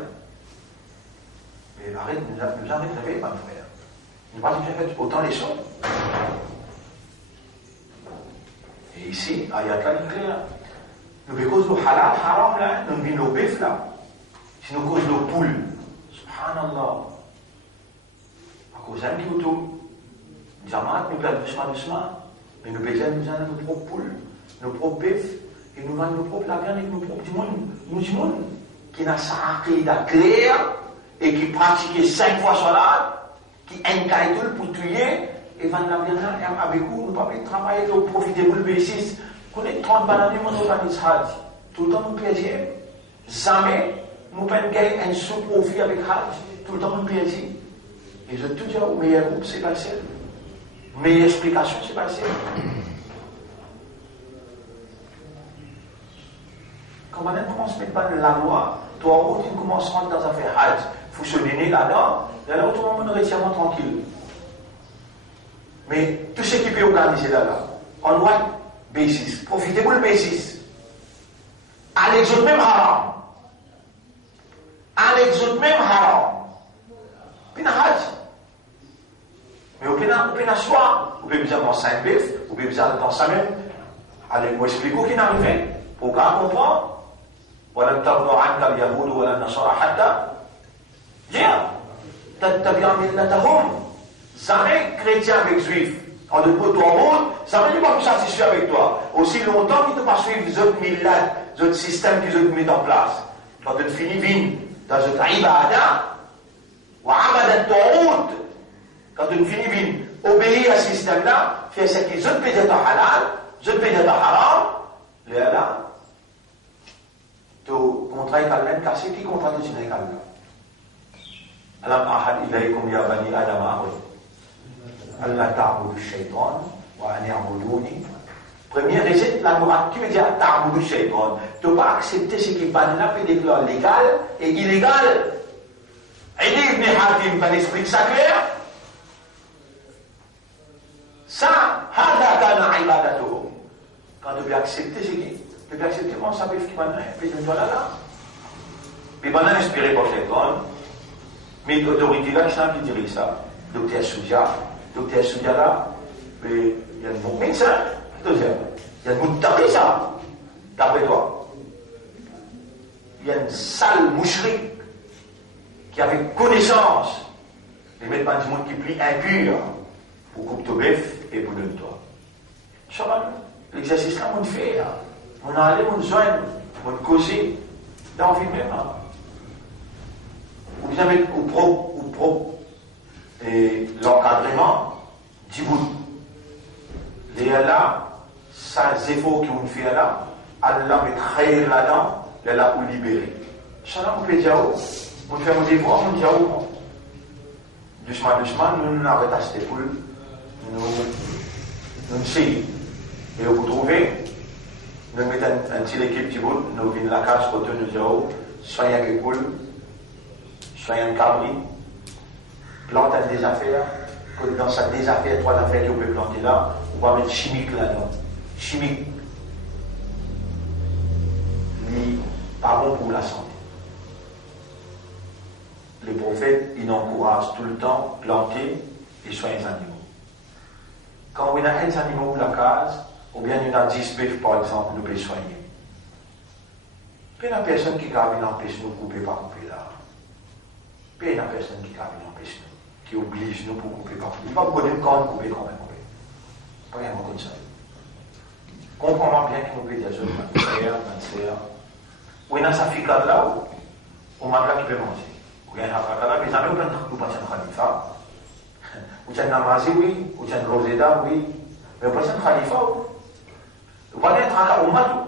Mais arrête, nous avons réveillé, ma frère. Nous n'avons pas fait autant les choses. Et ici, ayat là, il est clair. Nous cause le halal, haram là, nous vivons nos bœufs là. Si nous cause nos poules, subhanallah. À cause d'un qui autour. Jamaat, nous perdons doucement. Mais nous perdons nos propres poules, nos propres bœufs. Et nous vendons nos propres la viande avec nos propres du monde. Nous du monde qui n'a sa aqidah claire et qui pratique 5 fois salat, qui encaille tout pour tuer. Et vendent la viande avec vous, nous ne pouvons pas travailler pour profiter pour le B6. Vous connaissez 30 bananes, nous organisons Hajj. Tout le temps nous plaisir. Jamais nous pouvons gagner un sous-profit avec Hajj. Tout le temps nous plaisir. Et je te dis, le meilleur groupe, c'est pas le seul. Meilleure explication, c'est pas le seul. Quand on commence à mettre pas la loi, toi, tu commences à rentrer dans l'affaire Hajj. Il faut se mener là-dedans. Et alors, tout le monde est relativement tranquille. Mais tout ce qui peut organiser là, on doit basis, profitez pour le basis. À l'exode même haram. À l'exode même haram. Puis na hajj. Mais au pena choix, vous pouvez besoin dans 5 bœufs, vous pouvez besoin dans 5 même. Allez, moi expliquer qui n'a arrivé. Pour qu'on comprenne. Voilà le tardo anka al-yahoud ou al-nasara hatta. Viens. Tattabi'a millatahum. Jamais chrétien avec juif, en de tout le monde, ça ne veut pas satisfaire avec toi. Aussi longtemps qu'il ne pas suivre les autres millets, les autres systèmes qu'ils ont mis en place. Quand tu finis vin dans une ibada, ou abadat ta'oud, quand tu finis vin, obéir à ce système-là, faire ce qu'ils ont payé en halal, ils ont payé en haram, le halal, tu contrais quand car c'est qui contrat de Sénégal. Alam ahad ilaykum ya bani adam ahud. Allah ta'budu shaitan wa ani'buduni. Première recette, la Torah, qui veut dire ta'budu shaitan. Tu ne peux pas accepter ce qui va là, puis déclare légal et illégal. Aïdi ibn Hatim, tu expliques ça clair? Ça, hada kana ibadatuhum. Quand tu peux accepter ce qui, tu peux accepter comment ça peut faire, puis tu dois là. Puis maintenant, inspiré par shaitan, mais l'autorité là, qui dirige ça? Docteur Soudia là, il y a un bon médecin, il y a un bon tapé ça, d'après toi. Il y a une sale moucherie qui avait connaissance des médecins du monde qui plie impur pour couper ton bœuf et pour donner toi. Inch'Allah, l'exercice là, on le fait, on a allé, on soigne, on causer, dans la vie même. Ou bien mettre au propre. Et l'encadrement du bout. Et là, ça, c'est efforts qu'on fait là, Allah met très là-dedans, là pour libérer. Inch'Allah, on peut dire, on fait un devoir, on dit, doucement, nous n'arrêtons pas cette poule, nous essayons. Et vous trouvez, nous mettons un petit équipe du bout, nous venons la cage pour nous dire, soyez un poule, soyez un cabri. Plante des affaires, que dans cette des affaires, trois affaires qu'on peut planter là, on va mettre chimique là-dedans. Chimique. Mais pas bon pour la santé. Les prophètes, ils encouragent tout le temps planter et soigner les animaux. Quand on a des animaux pour la case, ou bien on a 10 bœufs par exemple, nous pouvons soigner. Puis il y a personne qui a empêché nous couper, pas couper là. Puis il y a personne qui a empêché nous. Qui oblige nous pour couper partout. Il va vous donner quand couper, quand même couper. Pas rien comme ça. Comprenons bien que nous pouvons dire frère, cancer. Ou il y a sa fille là, ou madame qui peut manger. Ou il y a un affaire là, mais jamais nous pensons à Khalifa. Ou il y a un namazi, oui. Ou il y a un roseda, oui. Mais on pense à Khalifa, oui. Ou pas d'être à Oumadou.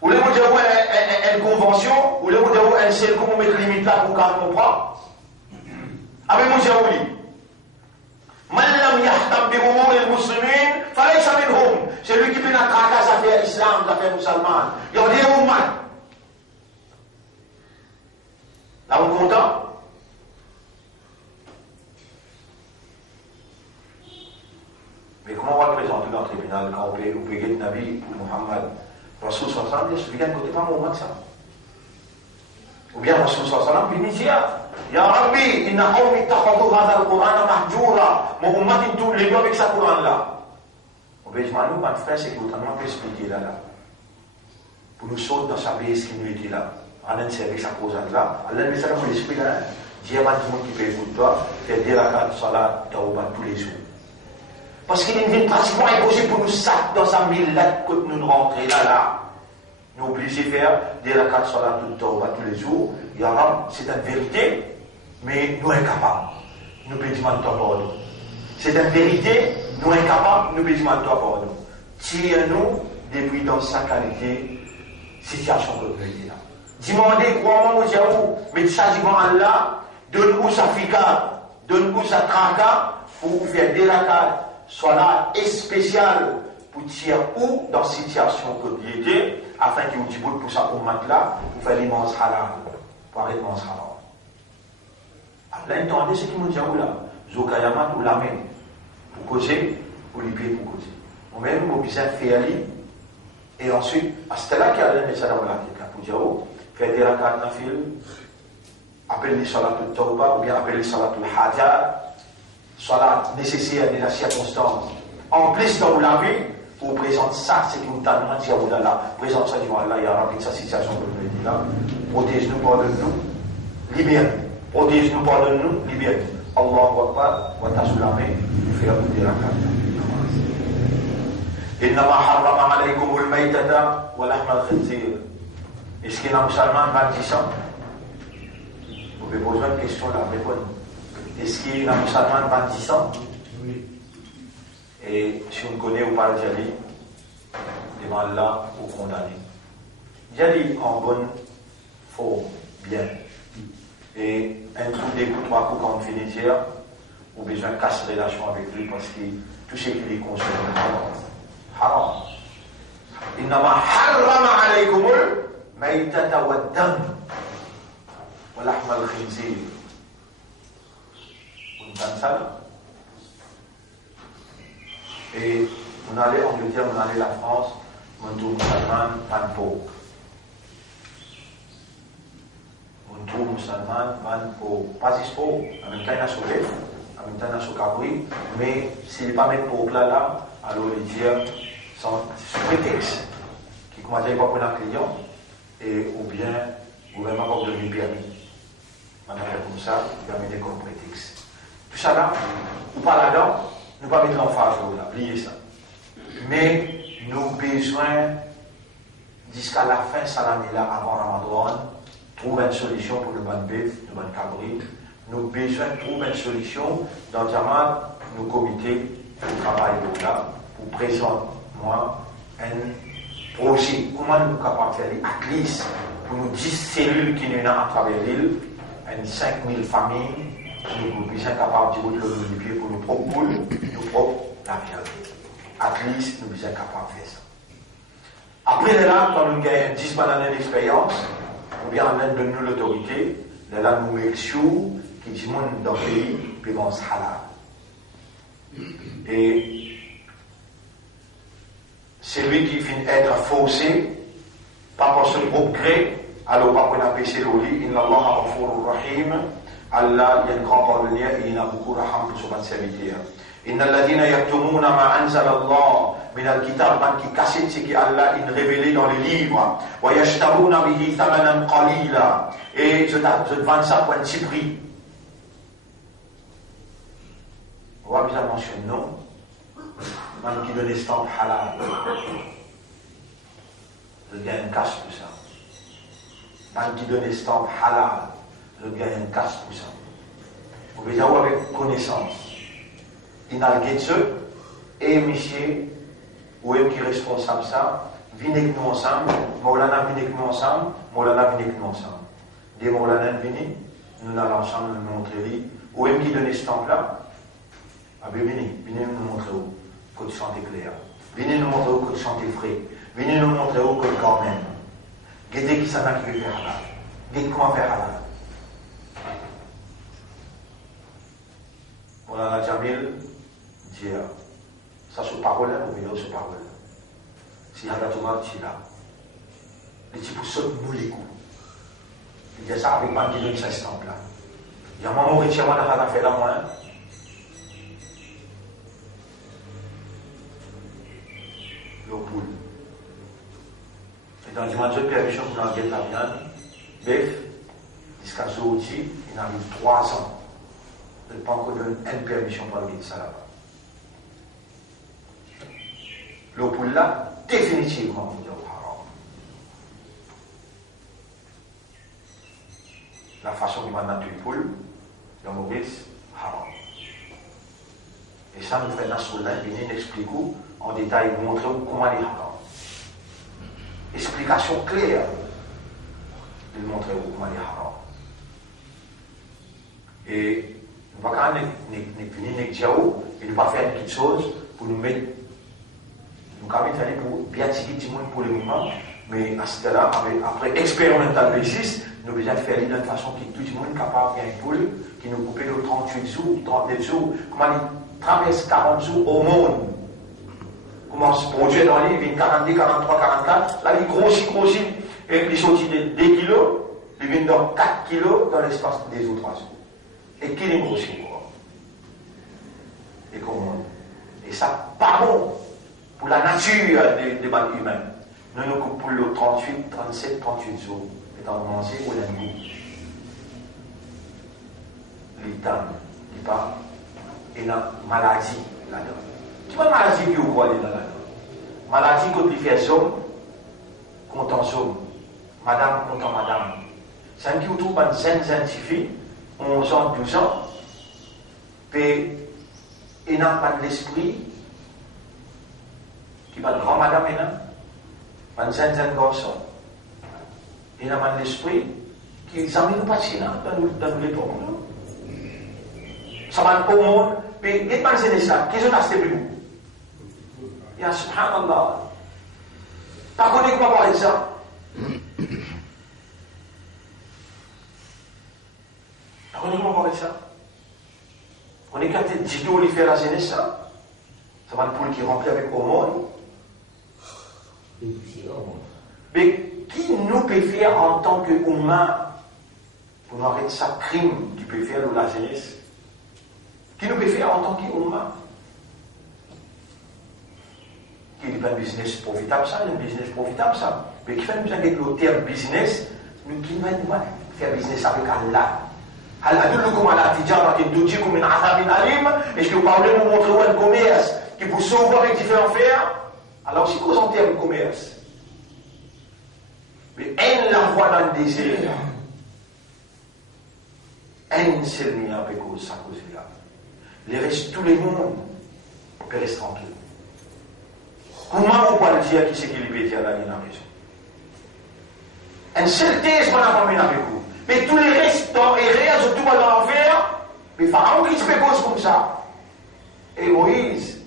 Ou les mots de une convention, ou les mots de un seul, comment mettre limite là pour qu'on comprend. Avec Moujaouli. Man lam yahtam bi umur al-muslimin, falaysa minhum. C'est lui qui peut la tracasse à faire l'islam, à faire musulman. Il y a des umman. Là, vous êtes content? Mais comment on va le présenter dans le tribunal quand on peut guetter Nabi ou Muhammad? Rasul sallallahu alayhi wa sallam, je ne côté pas mon ça. Ou bien Rasul sallallahu alayhi wa sallam, Binitia. Ya Rabbi, inna qawmi takhadhu hadha al-Qur'ana mahjura. Mon ummat, tous les deux avec sa Qur'an là. On peut dire, nous, quand frère, c'est que vous peut expliquer là. Pour nous sauter dans sa base qui nous était là. Allah nous servait sa cause là. Allah nous servait l'esprit là. Dieu m'a dit qui peut écouter toi, faire des rakats, salat, tawbah tous les jours. Parce qu'il est pratiquement impossible pour nous sac dans sa mille lettres que nous rentrer là. Nous obligés de faire des rakats, salat, tawbah tous les jours. Ya Rab, c'est une vérité, mais nous incapables. Nous pouvons demander toi pardon. C'est une vérité, nous incapables, nous pouvons demander toi pardon. Tire-nous depuis dans sa qualité, situation que nous vivons là. Demandez comment vous avez, mais s'agissant Allah, donne-nous sa fika, donne-nous sa traka, pour faire des rakats, soit là, et spécial, pour tirer où dans cette situation que vous êtes, afin que vous dites pour ça, pour mettre là, pour faire l'immense halal. Pour arrêter mon salam. Allah entendez ce qui nous dit là. Zokayamat ou la main. Pour causer, pour libérer, pour causer. On met nous besoin de faire aller. Et ensuite, à ce là qu'il y a le message là pour dire, faire des rakats dans fil, appeler les salatul tawbah, ou bien appeler les salatul hajar, salat nécessaire de la circonstance. En plus, dans la vie, pour présenter ça, c'est qui nous t'a demandé à Allah. Présente ça devant Allah, il y a rempli sa situation que nous dit là. Protège-nous, pardonne-nous, libère-nous. Protège-nous, pardonne-nous, libère-nous. Allahu Akbar, wa tasulame, fi abdi rakat. Innama harrama alaykum al-maytata wa lahma al-khinzir. Est-ce qu'il y a un musulman baptisant? Vous avez besoin de question là, répondez. Est-ce qu'il y a un musulman baptisant? Oui. Et si on connaît ou pas le Djali, devant Allah ou condamné. Djali en bonne forme, bien. Et un coup des coups, trois coups quand on finit hier, ou besoin de casser relation avec lui parce que tout ce qu'il est consomme haram. Innama harrama alaykumul maytata wa dam wa lahma al-khinzir. Vous entendez ça? Et on allait en Angleterre, on allait la France, on trouve musulman, pas de pauvre. On trouve musulman, pas de pauvre. Pas de pauvre, en même temps il a sauvé, en même temps il a sauvé, mais s'il n'est pas mettre pauvre là, alors il dit, c'est prétexte, qui commence à pas prendre un client, et ou bien, ou même avoir donné permis. On a fait comme ça, il va mettre comme prétexte. Tout ça là, ou pas là-dedans, nous ne pas mettre l'emphase là, oubliez ça. Mais nous avons besoin, jusqu'à la fin de cette année-là, avant Ramadan, trouver une solution pour le ban bœuf, le ban cabri. Nous avons besoin de trouver une solution dans nos comités de travail là, pour présenter moi un projet. Comment nous sommes capables de faire at least pour nous 10 cellules qui nous ont à travers l'île, 5000 familles. Nous sommes capables de dire le pied pour nos propres poules, nos propres la viande. At least, nous sommes capables de faire ça. Après, là, quand nous gagnons 10 années d'expérience, ou bien on donne nous l'autorité, là, nous mettons sûr qui dit dans le pays, puis on se halal. Et celui qui finit être faussé, pas par son propre gré, alors pas qu'on a baissé l'oli, inna Allah ghafurur rahim. Allah, il y a un grand pardonnier et il y a beaucoup de raham pour son serviteur. Inna alladhina yaktumuna ma anzala Allah min al-kitab, qui cassent ce que Allah a révélé dans les livres. Wa yashtaruna bihi thamanan qalila. Et je vends ça pour un petit prix. On va bien mentionner non. Même qui donne les stamps halal. Je gagne un cash pour ça. Même qui donne les stamps halal. Je gagne un cash pour ça. Vous pouvez avoir avec connaissance. Il n'a pas de et monsieur, ou est qui est responsable de ça, venez avec nous ensemble, Maulana venez avec nous ensemble, Maulana venez avec nous ensemble. Des Maulana venez, nous allons ensemble nous montrer, où est qui donne ce temps-là, ah bien venez nous montrer où, que tu chantes clair, venez nous montrer où que tu chantes frais, venez nous montrer où que quand même, guettez qui s'en a qui veut faire là, dites comment faire là. Maulana Jamil, dit ça se parole, ou bien se parole. Si il y a un petit là, les petits pour sauter nous les coups. Il dit ça avec ma qui donne 16 temps là. Il y a un moment où il y a un fait là, moi. Le poule. Et dans le dimanche de permission pour l'enquête la viande, bœuf, jusqu'à aujourd'hui, il arrive 3 ans. Je ne peux pas encore donner une permission pour l'enquête ça là-bas. Le poule là, définitivement, il y a au haram. La façon dont on a tué le poule, le mauvais, haram. Et ça nous fait Nasrullah venir expliquer en détail, montrer comment il est haram. Explication claire de montrer comment il est haram. Et on ne va pas venir dire et ne pas faire une petite chose pour nous mettre. Nous avons fait pour bien tirer tout le monde pour le moment, mais à ce là après expérimental basis, nous avons besoin de faire d'une façon qui tout le monde est capable de faire une poule, qui nous coupe de 38 jours, 39 jours, comment il traverse 40 jours au monde. Comment se produire dans l'île, il vient 42, 43, 44, là il grossit, et puis il sortit de 2 kilos, il vient dans 4 kilos dans l'espace des autres 3 jours. Et qui est grossi encore? Et comment? Et ça, pas bon. Pour la nature des bâtiments humains. Nous nous coupons le 38, 37, 38 jours. Et dans le manger, on a un goût. L'état, il n'y a pas une maladie là-dedans. Tu vois maladie qui est au quoi là-dedans? Maladie contre les filles hommes, contre les hommes. Madame contre madame. C'est un qui vous trouve un jeune scientifique, 11 ans, 12 ans, et il n'a pas de l'esprit. Qui va grand madame et un jeune garçon. Il n'a pas l'esprit qui examine le patient dans les problèmes. Ça va au monde, puis il y a pas de ça, qui sont achetés plus haut. Ya subhanallah. Pas qu'on est pas parler de ça. Pas qu'on est pas parler de ça. On est qu'à dire où il fait la jeunesse ça. Ça va le poule qui remplit avec au monde. Mais qui nous peut faire en tant qu'humain pour nous arrêter ça crime qui peut faire de la jeunesse? Qui nous peut faire en tant qu'humain? Qui est un business profitable ça, un business profitable ça. Mais qui fait nous avec le terme business, nous qui nous faire business avec Allah. Allah dit comme Allah tijara qui nous dit comme une azabin alim, est-ce que vous parlez de vous montrer un commerce qui vous sauve avec différents fers? Alors c'est quoi en termes de commerce? Mais elle la voit dans le désert. Elle c'est le mien avec vous, ça cause là. Les restes, tout le monde peut rester tranquille. Comment on peut le dire qui c'est qui lui peut dire la ligne en raison? Une seule thèse qu'on a formée avec vous. Mais tous les restes dans les réels, tout va dans l'enfer. Mais Pharaon qui se fait cause comme ça. Et Moïse,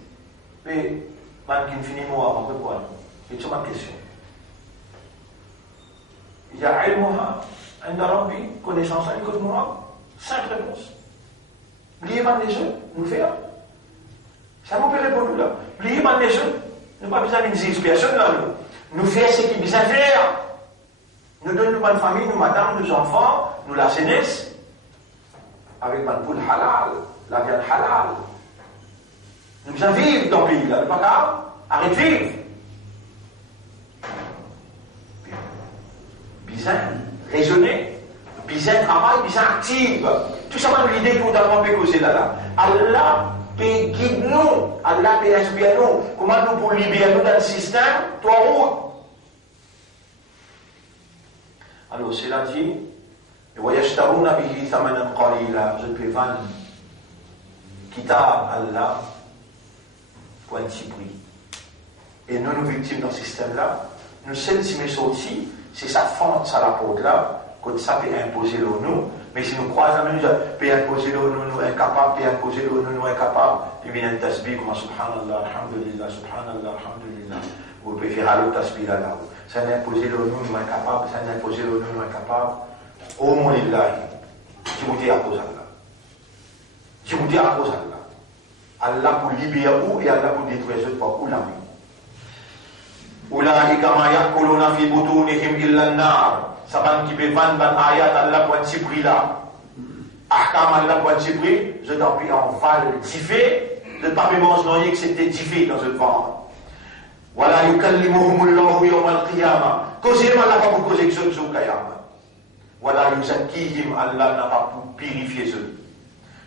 mais qui finit moi avant de quoi? C'est ma question. Il y a ilmuha, un rabbi, connaissance, un code moi, 5 réponses. Oubliez pas les jeux, nous faire. Ça vous peut répondre là. Oubliez pas les jeux, nous pas besoin d'une explication là. Nous faire ce qu'il besoin faire. Nous donnons une bonne famille, nous madame, nos enfants, nous la jeunesse, avec une poule halal, la viande halal. Nous besoin vivre dans le pays là, pas grave, arrête de vivre. Bizarre, raisonner, bizarre travail, bizarre active. Tout ça, c'est l'idée que nous avons causer là. Allah peut guider nous, Allah peut inspirer nous. Comment nous pouvons libérer nous dans le système? Toi, route. Alors, cela dit, je peux vendre Kitab Allah pour un petit prix. Et nous, nous victimes dans ce système-là, nous sommes si nous sortis, c'est sa fente, ça la porte là, quand ça peut imposer le nous, mais si nous croisons, nous peut imposer le nous incapable, peut imposer le nous incapable, il vient un tasbih comme subhanallah, alhamdulillah, subhanallah, alhamdulillah. Vous pouvez faire le tasbih là-haut. Ça n'a imposé le nous incapable, ça n'a imposé le nous incapable. Oh mon Allah, je vous dis à cause d'Allah. Je vous dis à cause d'Allah. Allah pour libérer où et Allah pour détruire ceux par où la vie. أولئك ما يأكلون في بطونهم إلا النار. Saban qui peut vendre ayat Allah pour un petit prix là. Ahkam Allah pour un petit prix, je t'en prie en val diffé, de pas me mentionner que c'était diffé dans ce vent. Voilà, yukallimuhum Allahu yawm al-qiyamah. Causez Allah pas pour causer que ce jour qiyamah. Voilà, yuzakkihim Allah n'a pas pour purifier eux.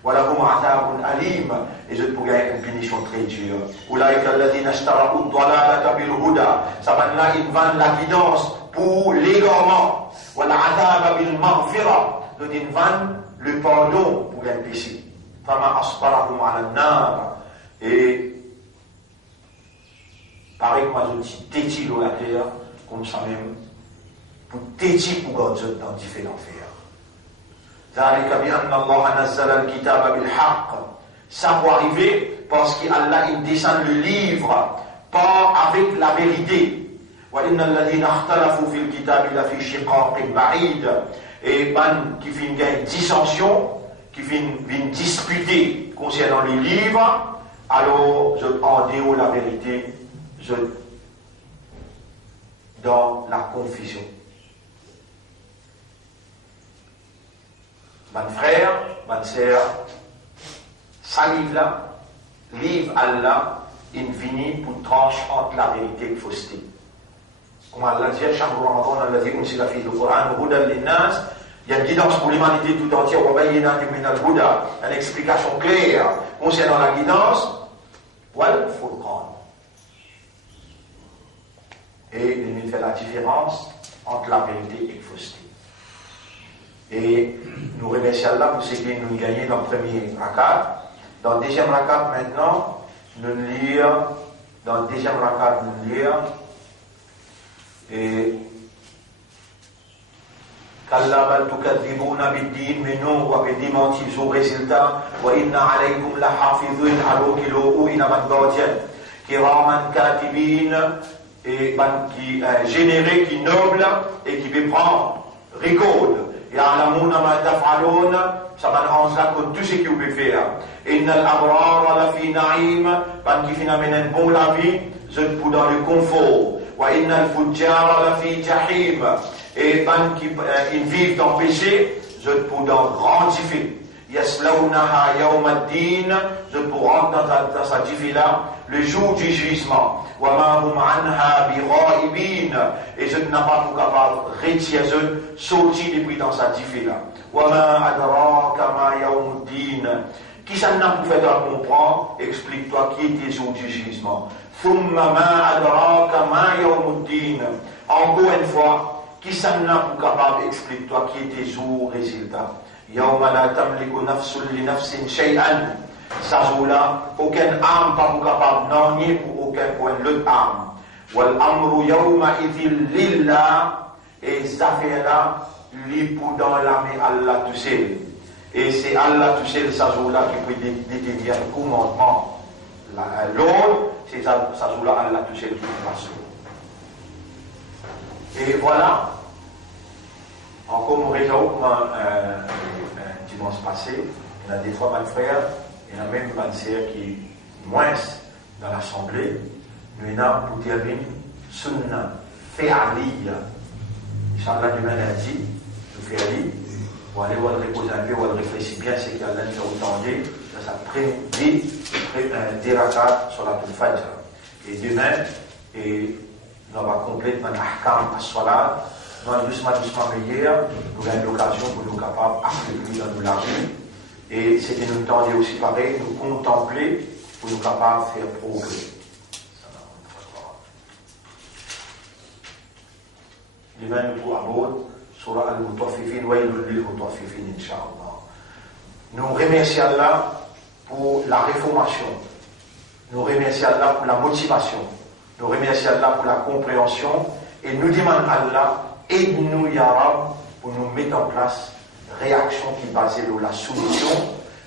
Voilà, hum azabun alim, et je pourrais une punition très dure. Ulaika alladhina ishtara'u ad-dalalata bil huda. Saban là ils vendent la guidance pour l'égarement. Wal azaba bil maghfira. Donc ils vendent le pardon pour un péché. Fama asbarahum ala an-nar. Et pareil que moi je dis téti dans la terre, comme ça même, pour téti pour garder dans différents fers. ذلك بأن الله نزل الكتاب بالحق. Ça va arriver parce qu'Allah il descend le livre pas avec la vérité. وإن الذين اختلفوا في الكتاب لفي شقاق بعيد. Et ban qui fait une dissension, qui fait une disputer concernant les livres, alors je en déhaut la vérité, je dans la confusion. Mon frère, ma sœur, ça livre-là, livre Allah, il finit pour trancher entre la vérité et la fausseté. Comme Allah dit, chaque Ramadan, Allah dit, on a fait le Coran, il y a une guidance pour l'humanité tout entière, une explication claire concernant la guidance, voilà le Furqan. Et il fait la différence entre la vérité et la fausseté. Et nous remercions Allah pour ce qu'il nous gagnons dans le premier rakat. Dans le deuxième rakat maintenant, nous lire, dans le deuxième rakat, nous lire, et Kalla bal tukadzibuna bid-din, mais non, vous avez démenti au résultat. Wa inna alaykum la hafidhun, alors qu'il ou ina man gardien. Kiraman katibin, et qui généré, qui noble, et qui peut prendre record. Ya'lamuna ma taf'alun, ça va rendre compte tout ce que vous pouvez faire. Innal abrara la fi na'im, qui finalement bon la vie, je pour dans le confort. Wa innal fujjara la fi jahim, et qui vivent dans le péché, je pour dans grand diffé. Yaslawnaha yawm ad-din, je pour rentrer dans sa diffé-là, le jour du jugement. Wa ma hum anha bighaibin, et je n'ai pas pour capable retirer sortir depuis dans sa diffé-là. Wa ma adraka ma yawm ad-din, qui ça n'a pas fait comprendre, explique-toi qui est le jour du jugement. Thumma ma adraka ma yawm ad-din, encore une fois, qui ça n'a pas capable, explique-toi qui est le jour résultat. Yawma la tamliku nafsun li nafsin shay'an. Ça jour-là, aucune âme pas capable, non, ni pour aucun point l'autre âme. Wal amru yawma idhil lillah, et ça fait là, li pour dans la main Allah tout seul. Et c'est Allah tout seul, ça jour-là, qui peut détenir le commandement. L'autre, c'est ça jour-là, Allah tout seul qui passe. Et voilà, encore mon réseau, dimanche passé, il y a des fois mes frères, il y a même mes sœurs qui moins dans l'assemblée, nous avons pour terminer, sunna, fait aliya. Inch'Allah, demain lundi, nous faisons aliya, pour aller voir reposer un peu, on réfléchir bien ce qu'Allah nous a entendu, dans sa prémidi, des rakats sur la Fajr. Et demain, nous allons compléter un ahkam à salat. Nous allons doucement meilleur, nous avons l'occasion pour nous capables d'appliquer dans la vie. Et c'était nous temps aussi pareil, nous contempler pour nous capables de faire progrès. Demain, nous pourrons aborder Surah al-Mutaffifin, wa ilul mutaffifin, Inch'Allah. Nous remercions Allah pour la réformation. Nous remercions Allah pour la motivation. Nous remercions Allah pour la compréhension. Et nous demandons à Allah, aide-nous, Ya Rab, pour nous mettre en place réaction qui est basée sur la soumission,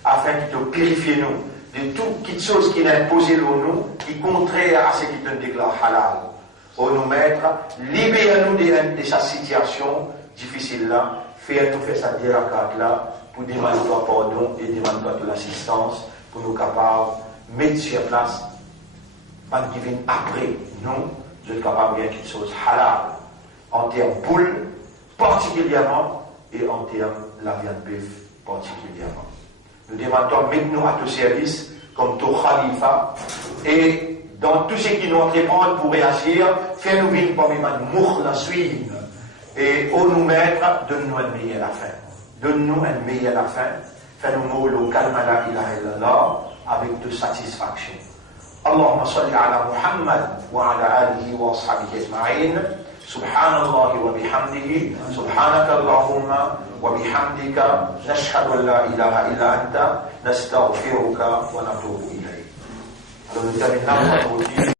afin de purifier nous de toute chose qui est imposée sur nous, qui est contraire à ce qui te déclare halal. Pour nous mettre, libérer-nous de sa situation difficile là, faire sa déracat là, pour demander toi pardon et demander toi l'assistance, pour nous capables de mettre sur place, pas qui viennent après nous, je suis capable de faire quelque chose halal, en termes poule, particulièrement, et en termes la viande bœuf, particulièrement. Nous demandons, mettez-nous à ton service, comme ton khalifa, et dans tout ce qui nous répond pour réagir, fais-nous vivre comme une mour la suivre, et au nous mettre, donne-nous un meilleur la fin. Donne-nous un meilleur la fin, fais-nous mourir au calme à la ilaha illallah, avec de satisfaction. اللهم صل على محمد وعلى آله وأصحابه أجمعين سبحان الله وبحمده سبحانك اللهم وبحمدك نشهد أن لا إله إلا أنت نستغفرك ونتوب إليك.